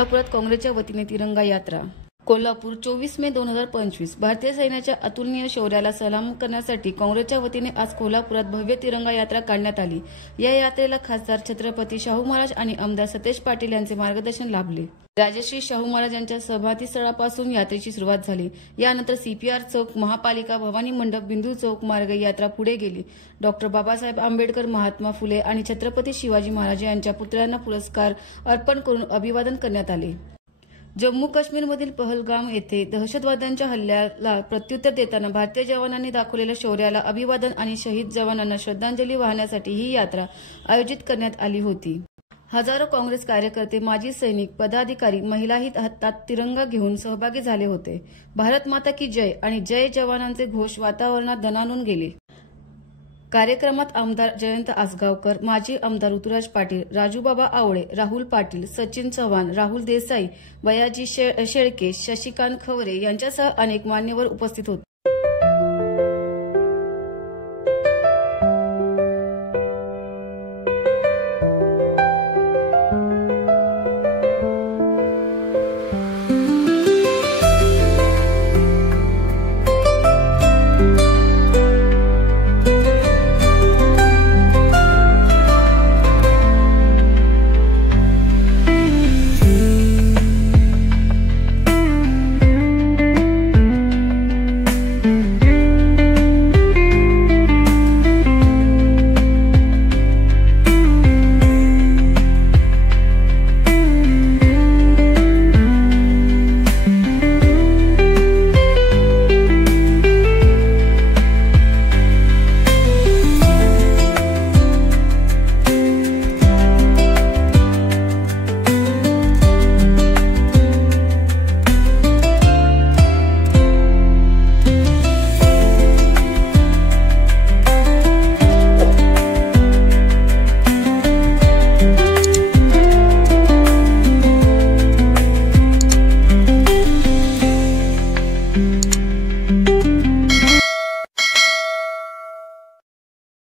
कोल्हापुरात काँग्रेसच्या वतीने तिरंगा यात्रा. कोल्हापूर 24 मे 2025. भारतीय सैन्याच्या अतुलनीय शौर्याला सलाम करण्यासाठी काँग्रेसच्या वतीने आज कोल्हापुरात भव्य तिरंगा यात्रा काढण्यात आली. या यात्रेला खासदार छत्रपती शाहू महाराज आणि आमदार सतेज पाटील यांचे मार्गदर्शन लाभले. राजश्री शाहू महाराज यांच्या समाधीस्थळापासून यात्रेची सुरुवात झाली. यानंतर सीपीआर चौक, महापालिका, भवानी मंडप, बिंदू चौक मार्गे यात्रा पुढे गेली. डॉक्टर बाबासाहेब आंबेडकर, महात्मा फुले आणि छत्रपती शिवाजी महाराज यांच्या पुतळ्यांना पुरस्कार अर्पण करून अभिवादन करण्यात आले. जम्मू काश्मीरमधील पहलगाम येथे दहशतवाद्यांच्या हल्ल्याला प्रत्युत्तर देताना भारतीय जवानांनी दाखवलेल्या शौर्याला अभिवादन आणि शहीद जवानांना श्रद्धांजली वाहण्यासाठी ही यात्रा आयोजित करण्यात आली होती. हजारो काँग्रेस कार्यकर्ते, माजी सैनिक, पदाधिकारी, महिलाही हातात तिरंगा घेऊन सहभागी झाले होते. भारत माता की जय आणि जय जवानांचे घोष वातावरणात दणाणून गेले. कार्यक्रमात आमदार जयंत आसगावकर, माजी आमदार ऋतुराज पाटील, राजूबाबा आवळे, राहुल पाटील, सचिन चव्हाण, राहुल देसाई, बयाजी शेळके, शशिकांत खवरे यांच्यासह अनेक मान्यवर उपस्थित होते.